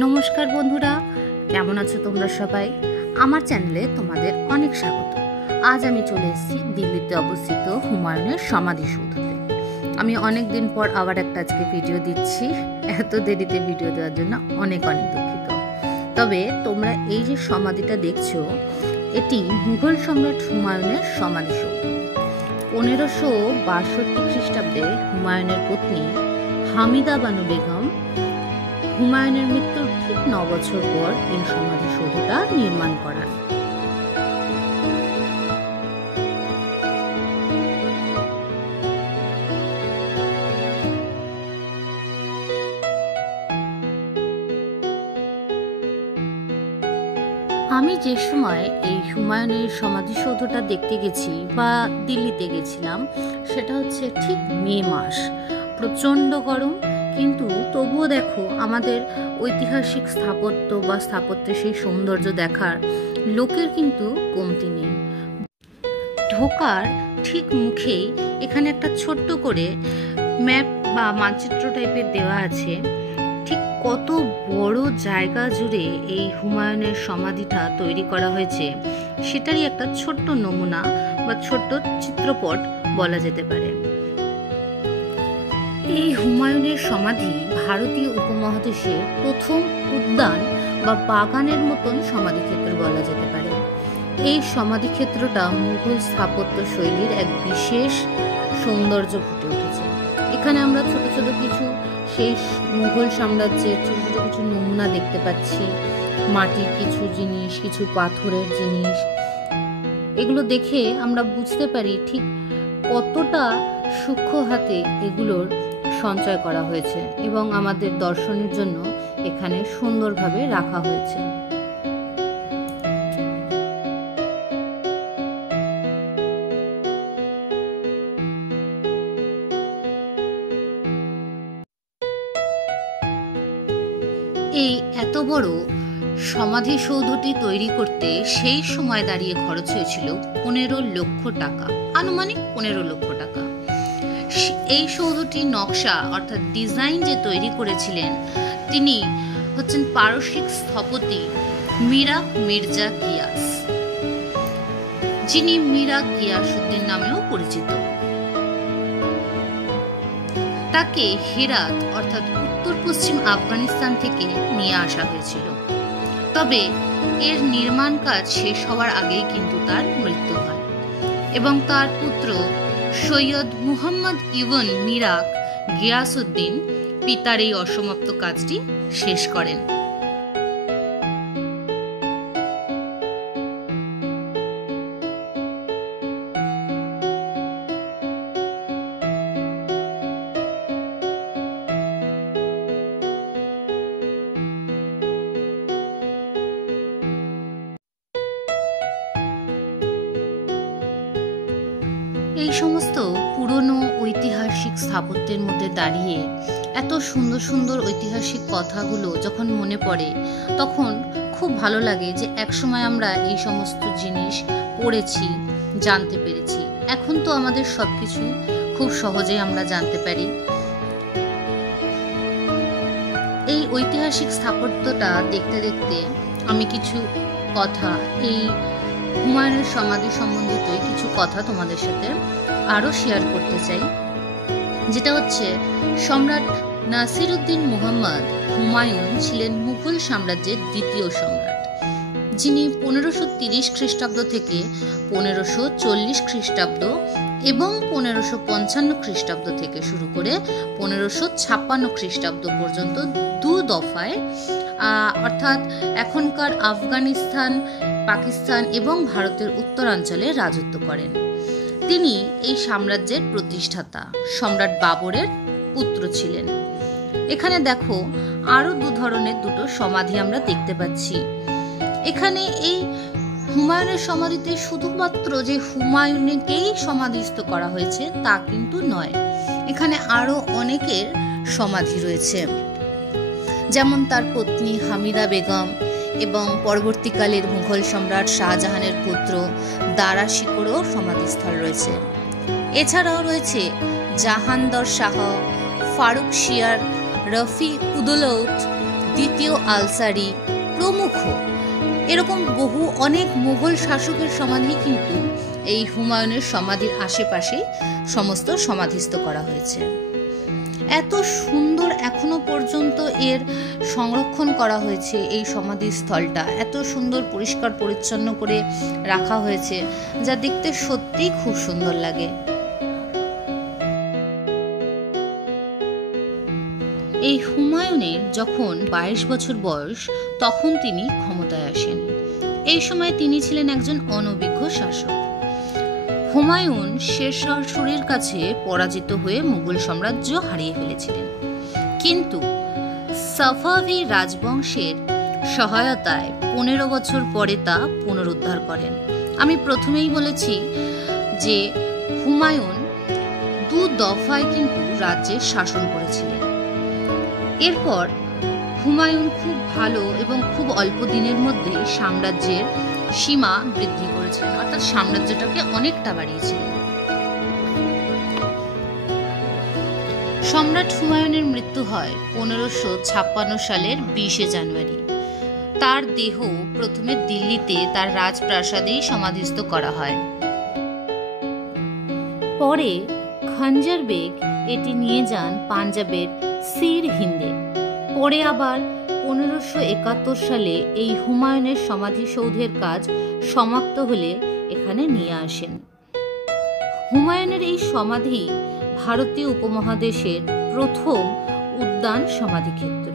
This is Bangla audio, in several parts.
নমস্কার বন্ধুরা, কেমন আছো তোমরা সবাই? আমার চ্যানেলে তোমাদের অনেক স্বাগত। আজ আমি চলে এসেছি দিল্লিতে অবস্থিত হুমায়ুনের সমাধিসৌধতে। আমি অনেক দিন পর আবার একটা আজকে ভিডিও দিচ্ছি। এত দেরিতে ভিডিও দেওয়ার জন্য অনেক দুঃখিত। তবে তোমরা এই যে সমাধিটা দেখছো, এটি মুঘল সম্রাট হুমায়ুনের সমাধিসৌধ। 1562 খ্রিস্টাব্দে হুমায়ুনের পত্নী হামিদা বানু বেগম হুমায়ুনের মৃত্যুর ঠিক 9 বছর পর এই সমাধিসৌধটা নির্মাণ করান। আমি যে সময় এই হুমায়ুনের সমাধিসৌধটা দেখতে গেছি বা দিল্লিতে গেছিলাম, সেটা হচ্ছে ঠিক মে মাস। প্রচণ্ড গরম, কিন্তু তবুও দেখো আমাদের ঐতিহাসিক স্থাপত্য বা স্থাপত্যের সেই সৌন্দর্য দেখার লোকের কিন্তু কমতি নেই। ঢোকার ঠিক মুখেই এখানে একটা ছোট্ট করে ম্যাপ বা মানচিত্র টাইপের দেওয়া আছে। ঠিক কত বড় জায়গা জুড়ে এই হুমায়ুনের সমাধিটা তৈরি করা হয়েছে সেটারই একটা ছোট্ট নমুনা বা ছোট্ট চিত্রপট বলা যেতে পারে। এই হুমায়ুনের সমাধি ভারতীয় উপমহাদেশে প্রথম উদ্যান বা বাগানের মতন সমাধিক্ষেত্র বলা যেতে পারে। এই সমাধিক্ষেত্রটা মুঘল স্থাপত্য শৈলীর এক বিশেষ সৌন্দর্য ফুটে উঠেছে। এখানে আমরা ছোট ছোট কিছু সেই মুঘল সাম্রাজ্যের ছোট ছোট কিছু নমুনা দেখতে পাচ্ছি, মাটির কিছু জিনিস, কিছু পাথরের জিনিস। এগুলো দেখে আমরা বুঝতে পারি ঠিক কতটা সূক্ষ্ম হাতে এগুলোর সঞ্চয় করা হয়েছে এবং আমাদের দর্শনের জন্য এখানে সুন্দরভাবে রাখা হয়েছে। এই এত বড় সমাধিসৌধটি তৈরি করতে সেই সময় দাঁড়িয়ে খরচ হয়েছিল 15 লক্ষ টাকা, আনুমানিক 15 লক্ষ টাকা। এই সৌধটির নকশা অর্থাৎ ডিজাইন যে তৈরি করেছিলেন তিনি হচ্ছেন পারসিক স্থপতি মিরাক মির্জা গিয়াস, যিনি মিরাক গিয়াসউদ্দিন নামেও পরিচিত। তাকে হেরাত অর্থাৎ উত্তর পশ্চিম আফগানিস্তান থেকে নিয়ে আসা হয়েছিল। তবে এর নির্মাণ কাজ শেষ হওয়ার আগেই কিন্তু তার মৃত্যু হয় এবং তার পুত্র সৈয়দ মুহাম্মদ ইবন মিরাক গিয়াসউদ্দিন পিতার এই অসমাপ্ত কাজটি শেষ করেন। এই সমস্ত পুরনো ঐতিহাসিক স্থাপত্যের মধ্যে দাঁড়িয়ে এত সুন্দর সুন্দর ঐতিহাসিক কথাগুলো যখন মনে পড়ে, তখন খুব ভালো লাগে যে একসময় আমরা এই সমস্ত জিনিস পড়েছি, জানতে পেরেছি। এখন তো আমাদের সবকিছু খুব সহজেই আমরা জানতে পারি। এই ঐতিহাসিক স্থাপত্যটা দেখতে দেখতে আমি কিছু কথা এই হুমায়ুনের সমাধি সম্বন্ধিত কিছু কথা তোমাদের সাথে আরো শেয়ার করতে চাই। যেটা হচ্ছে, সম্রাট নাসিরউদ্দিন মুহাম্মদ হুমায়ুন ছিলেন মুঘল সাম্রাজ্যের দ্বিতীয় সম্রাট, যিনি 1530 খ্রিস্টাব্দ থেকে 1540 খ্রিস্টাব্দ এবং 1555 খ্রিস্টাব্দ থেকে শুরু করে 1556 খ্রিস্টাব্দ পর্যন্ত দু দফায় অর্থাৎ এখনকার আফগানিস্তান, পাকিস্তান এবং ভারতের উত্তরাঞ্চলে রাজত্ব করেন। তিনি এই সাম্রাজ্যের প্রতিষ্ঠাতা সম্রাট বাবরের পুত্র ছিলেন। এখানে দেখো আরো দুটো সমাধি আমরা দেখতে পাচ্ছি। এখানে এই হুমায়ুনের সমাধিতে শুধুমাত্র যে হুমায়ুনকেই সমাধিস্থ করা হয়েছে তা কিন্তু নয়, এখানে আরো অনেকের সমাধি রয়েছে, যেমন তার পত্নী হামিদা বেগম এবং পরবর্তীকালের মুঘল সম্রাট শাহজাহানের পুত্র দারা শিকোরও সমাধিস্থল রয়েছে। এছাড়াও রয়েছে জাহানদর শাহ, ফারুক শিয়ার, রফি উদৌলত, দ্বিতীয় আলসারি প্রমুখ এরকম বহু অনেক মুঘল শাসকের সমাধি কিন্তু এই হুমায়ুনের সমাধির আশেপাশে সমস্ত সমাধিস্থ করা হয়েছে। এত সুন্দর এখনো পর্যন্ত এর সংরক্ষণ করা হয়েছে, এই সমাধিস্থলটা এত সুন্দর পরিষ্কার পরিচ্ছন্ন করে রাখা হয়েছে, যা দেখতে সত্যিই খুব সুন্দর লাগে। এই হুমায়ুনের যখন 22 বছর বয়স তখন তিনি ক্ষমতায় আসেন। এই সময় তিনি ছিলেন একজন অনভিজ্ঞ শাসক। হুমায়ুন শেরশাহ সুরির কাছে পরাজিত হয়ে মুঘল সাম্রাজ্য হারিয়ে ফেলেছিলেন, কিন্তু সাফাভি রাজবংশের সহায়তায় 15 বছর পরে তা পুনরুদ্ধার করেন। আমি প্রথমেই বলেছি যে হুমায়ুন 2 দফায় কিন্তু রাজ্যে শাসন করেছিলেন। এরপর হুমায়ুন খুব ভালো এবং খুব অল্প দিনের মধ্যে সাম্রাজ্যের সীমা বৃদ্ধি করেছিলেন, অর্থাৎ সাম্রাজ্যটাকে অনেকটা বাড়িয়েছিলেন। সম্রাট হুমায়ুনের মৃত্যু হয় 1556 সালের 20 জানুয়ারি। তার দেহ প্রথমে দিল্লিতে তার রাজপ্রাসাদেই সমাধিস্থ করা হয়। পরে খঞ্জার বেগ এটি নিয়ে যান পাঞ্জাবের সির হিন্দে। পরে আবার 1571 সালে এই হুমায়ুনের সমাধিসৌধের কাজ সমাপ্ত হলে এখানে নিয়ে আসেন। হুমায়ুনের এই সমাধি ভারতীয় উপমহাদেশের প্রথম উদ্যান সমাধিক্ষেত্র।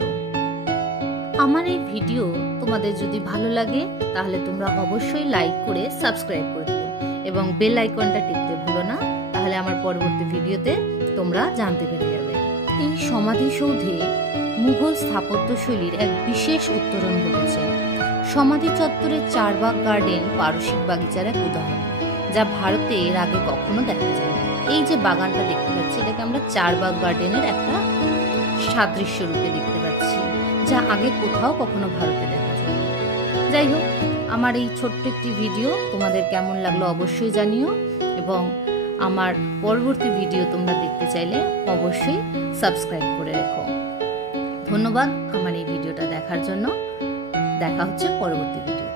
আমার এই ভিডিও তোমাদের যদি ভালো লাগে তাহলে তোমরা অবশ্যই লাইক করে সাবস্ক্রাইব করে দিও এবং বেল আইকনটা টিপতে ভুলো না, তাহলে আমার পরবর্তী ভিডিওতে তোমরা জানতে পেরে যাবে। এই সমাধিসৌধে মুঘল স্থাপত্যশৈলীর এক বিশেষ উত্তরণ ঘটেছে। সমাধি চত্বরের চারবাগ গার্ডেন পারসিক বাগিচার এক উদাহরণ, যা ভারতে এর আগে কখনো দেখা যায়নি। এই যে বাগানটা দেখতে পাচ্ছি, এটাকে আমরা চারবাগ গার্ডেনের একটা সাদৃশ্য রূপে দেখতে পাচ্ছি, যা আগে কোথাও কখনো ভারতে দেখা যায়নি। যাই হোক, আমার এই ছোট্ট একটি ভিডিও তোমাদের কেমন লাগলো অবশ্যই জানিও, এবং আমার পরবর্তী ভিডিও তোমরা দেখতে চাইলে অবশ্যই সাবস্ক্রাইব করে রেখো। ধন্যবাদ আমার এই ভিডিওটা দেখার জন্য। দেখা হচ্ছে পরবর্তী ভিডিও।